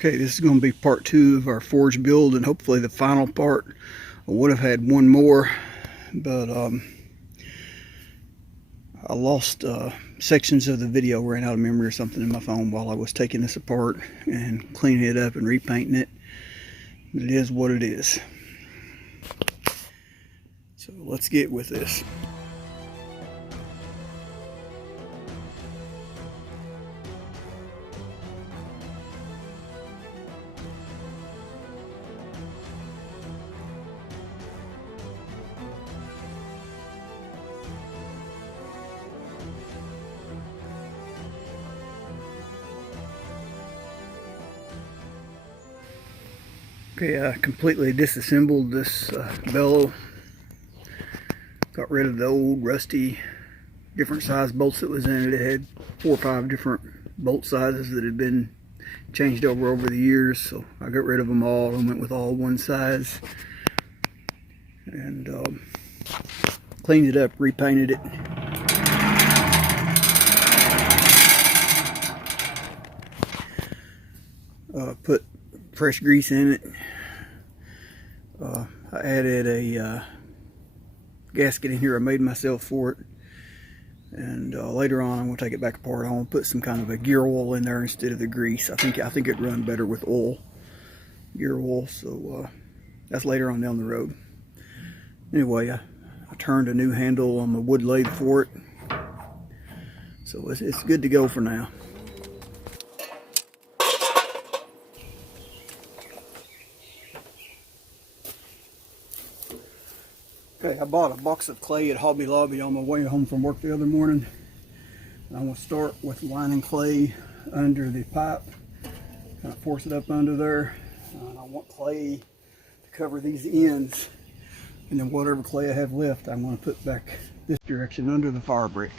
Okay, this is going to be part 2 of our forge build, and hopefully the final part. I would have had one more, but I lost sections of the video, ran out of memory or something in my phone while I was taking this apart and cleaning it up and repainting it. But it is what it is. So let's get with this. Okay, I completely disassembled this bellow. Got rid of the old rusty different size bolts that was in it. It had 4 or 5 different bolt sizes that had been changed over the years, so I got rid of them all and went with all one size, and cleaned it up, repainted it. Put fresh grease in it. I added a gasket in here I made myself for it, and later on I'm going to take it back apart. I'm going to put some kind of a gear oil in there instead of the grease. I think it'd run better with oil, gear oil. So that's later on down the road. Anyway, I turned a new handle on the wood lathe for it, so it's good to go for now. Okay, I bought a box of clay at Hobby Lobby on my way home from work the other morning. I'm going to start with lining clay under the pipe, kind of force it up under there. I want clay to cover these ends, and then whatever clay I have left I'm going to put back this direction under the fire brick.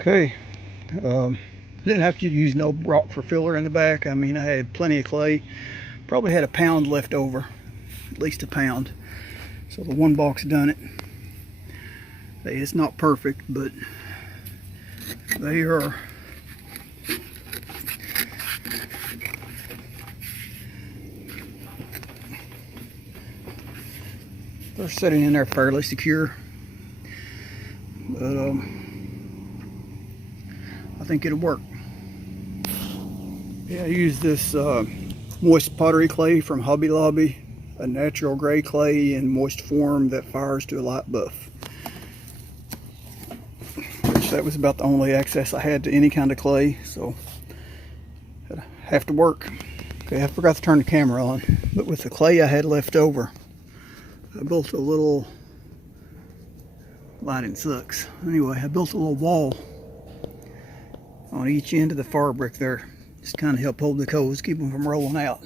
Okay, didn't have to use no rock for filler in the back. I mean, I had plenty of clay. Probably had a pound left over, at least a pound. So the one box done it. Hey, it's not perfect, but they are they're sitting in there fairly secure. But I think it'll work. Yeah, I use this moist pottery clay from Hobby Lobby, a natural gray clay in moist form that fires to a light buff. Which that was about the only access I had to any kind of clay, so it'd have to work. Okay, I forgot to turn the camera on, but with the clay I had left over, I built a little lighting sucks. Anyway, I built a little wall on each end of the fire brick there. Just kind of help hold the coals, keep them from rolling out.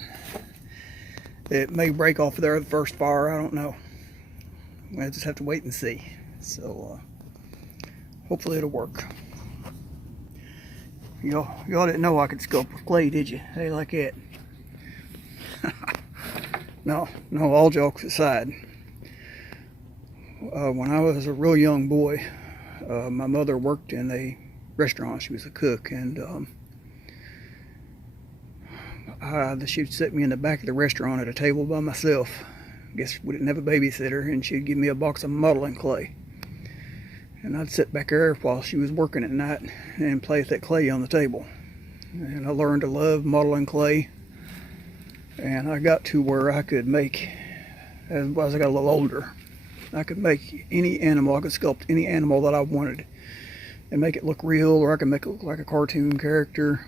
It may break off of there the first fire, I don't know. We'll just have to wait and see. So hopefully it'll work. Y'all didn't know I could sculpt with clay, did you? Hey, like that. No, all jokes aside. When I was a real young boy, my mother worked in a restaurant. She was a cook, and she'd sit me in the back of the restaurant at a table by myself. I guess we didn't have a babysitter, and she'd give me a box of modeling clay. And I'd sit back there while she was working at night and play with that clay on the table. And I learned to love modeling clay. And I got to where I could make, as I got a little older, I could make any animal, I could sculpt any animal that I wanted and make it look real, or I could make it look like a cartoon character.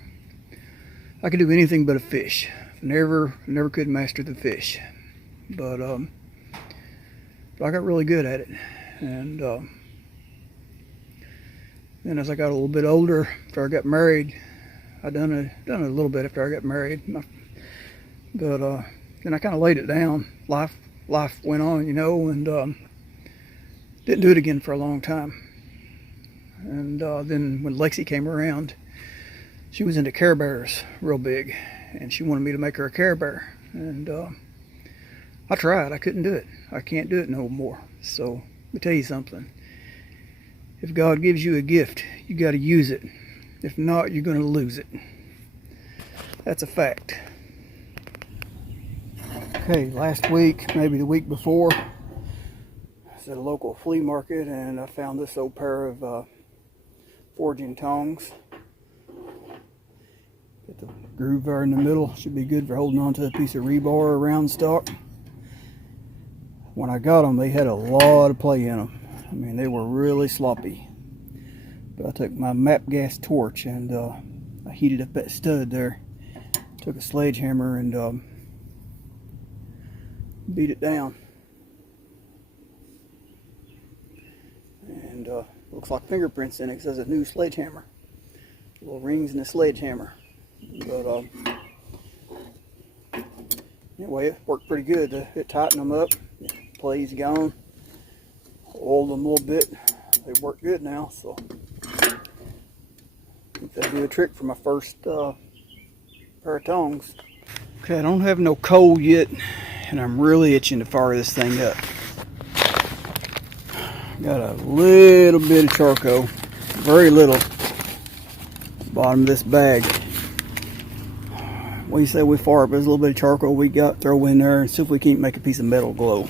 I could do anything but a fish. Never could master the fish. But I got really good at it. And then as I got a little bit older, after I got married, I done a little bit after I got married. But then I kind of laid it down. Life went on, you know, and didn't do it again for a long time. And then when Lexi came around, she was into Care Bears real big, and she wanted me to make her a Care Bear. And I tried. I couldn't do it. I can't do it no more. So let me tell you something. If God gives you a gift, you got to use it. If not, you're going to lose it. That's a fact. Okay, last week, maybe the week before, I was at a local flea market and I found this old pair of forging tongs. Get the groove there in the middle. Should be good for holding on to a piece of rebar or a round stock. When I got them, they had a lot of play in them. I mean, they were really sloppy. But I took my MAP gas torch and I heated up that stud there. Took a sledgehammer and beat it down. And looks like fingerprints in it. It says a new sledgehammer. Little rings in the sledgehammer. But anyway, it worked pretty good. It tightened them up. Play's gone. Oiled them a little bit. They work good now, so I think that'll do a trick for my first pair of tongs. Okay, I don't have no coal yet, and I'm really itching to fire this thing up. Got a little bit of charcoal, very little, bottom of this bag. What do you say we fire up? There's a little bit of charcoal we got, throw in there, and see if we can't make a piece of metal glow.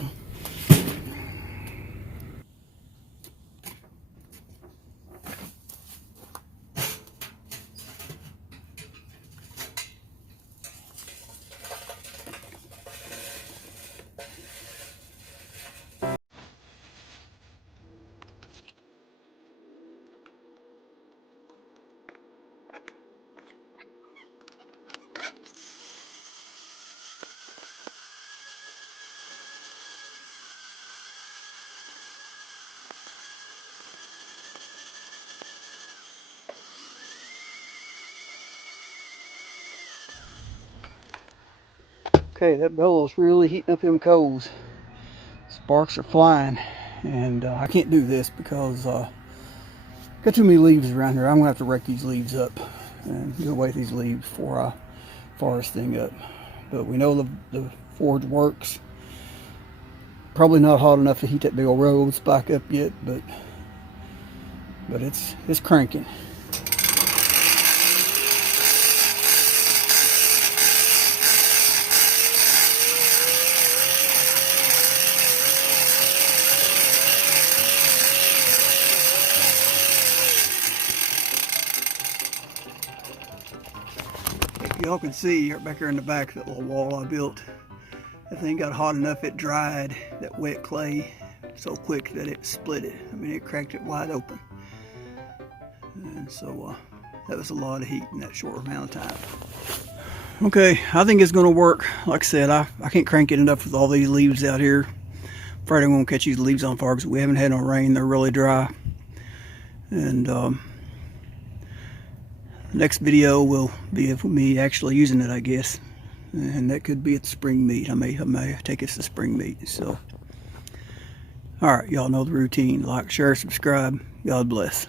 Okay, that bellows really heating up them coals. Sparks are flying, and I can't do this because got too many leaves around here. I'm gonna have to rake these leaves up and get away with these leaves before I fire this thing up. But we know the forge works. Probably not hot enough to heat that big old railroad spike up yet, but it's cranking. Y'all can see right back here in the back of that little wall I built. That thing got hot enough it dried that wet clay so quick that it split it. I mean, it cracked it wide open. And so that was a lot of heat in that short amount of time. Okay, I think it's gonna work. Like I said, I can't crank it enough with all these leaves out here. Afraid I won't catch these leaves on fire because we haven't had no rain. They're really dry. And Next video will be of me actually using it, I guess. And that could be at the spring meet. I may take us to spring meet. So, alright, y'all know the routine. Like, share, subscribe. God bless.